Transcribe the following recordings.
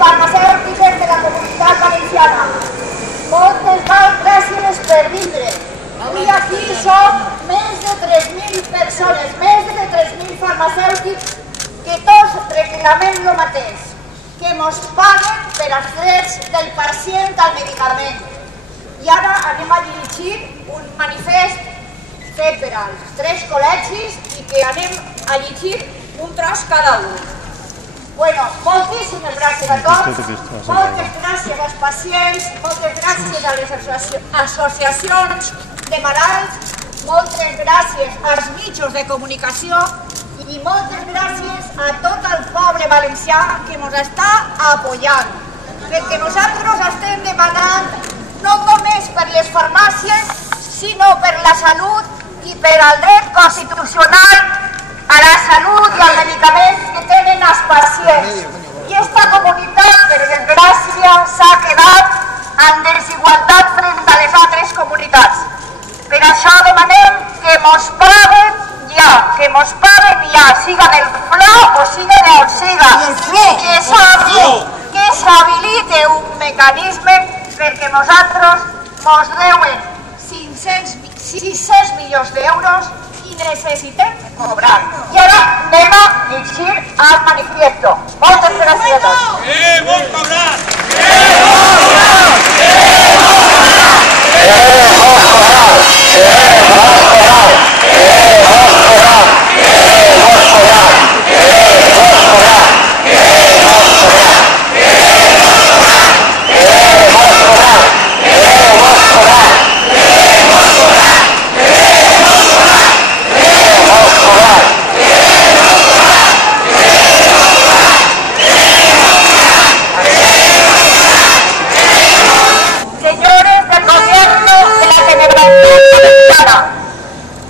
farmacèutiques de la Comunitat Valenciana. Moltes gràcies per vindre. Avui aquí som més de 3.000 persones, més de 3.000 farmacèutics que tots reclamem el mateix, que mos paguen per als drets del pacient al medicament. I ara anem a dirigir un manifest fet per als 3 col·legis i que anem a llegir un tros cada un. Bueno, moltíssimes gràcies a tots, moltes gràcies als pacients, moltes gràcies a les associacions de malalts, moltes gràcies als mitjans de comunicació i moltes gràcies a tot el poble valencià que ens està apoyant. Perquè nosaltres estem demanant no només per les farmàcies, sinó per la salut i per al dret constitucional a la salut i al medicament que tenen els pacients. I aquesta comunitat, per desgràcia, s'ha quedat en desigualtat front a les altres comunitats. Per això demanem que mos paguen ja, siga del FLA o siga d'on siga, que s'habilite un mecanisme perquè nosaltres mos deuen 600 milions d'euros i necessitem cobrar. I ara anem a llegir el manifiesto. Moltes gràcies a tots. ¡Queremos cobrar!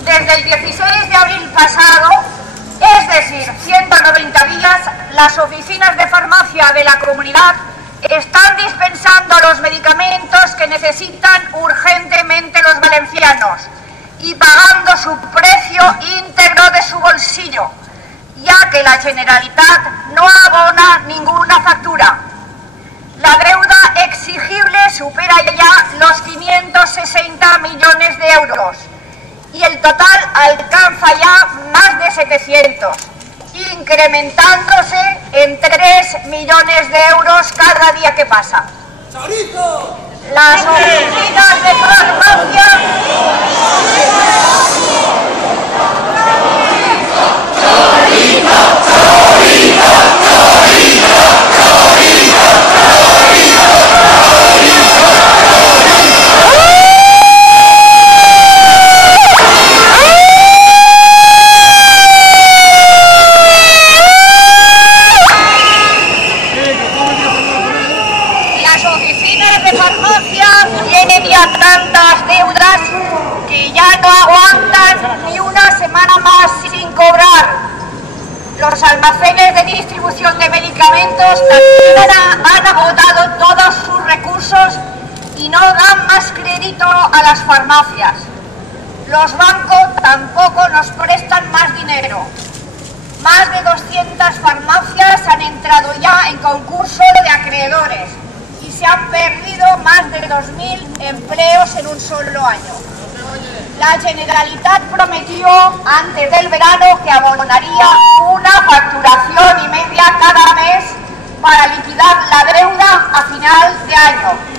Desde el 16 de abril pasado, es decir, 190 días, las oficinas de farmacia de la comunidad están dispensando los medicamentos que necesitan urgentemente los valencianos y pagando su precio íntegro de su bolsillo, ya que la Generalitat no abona ninguna factura. La deuda exigible supera ya los 560 millones de euros y el total alcanza ya más de 700, incrementándose en 3 millones de euros cada día que pasa. Las oficinas de farmacia tienen ya tantas deudas que ya no aguantan ni una semana más sin cobrar. Los almacenes de distribución de medicamentos también han agotado todos sus recursos y no dan más crédito a las farmacias. Los bancos tampoco nos prestan más dinero. Más de 200 farmacias han entrado ya en concurso de acreedores y se han perdido más de 2.000 empleos en un solo año. La Generalitat prometió antes del verano que abonaría una facturación y media cada mes para liquidar la deuda a final de año.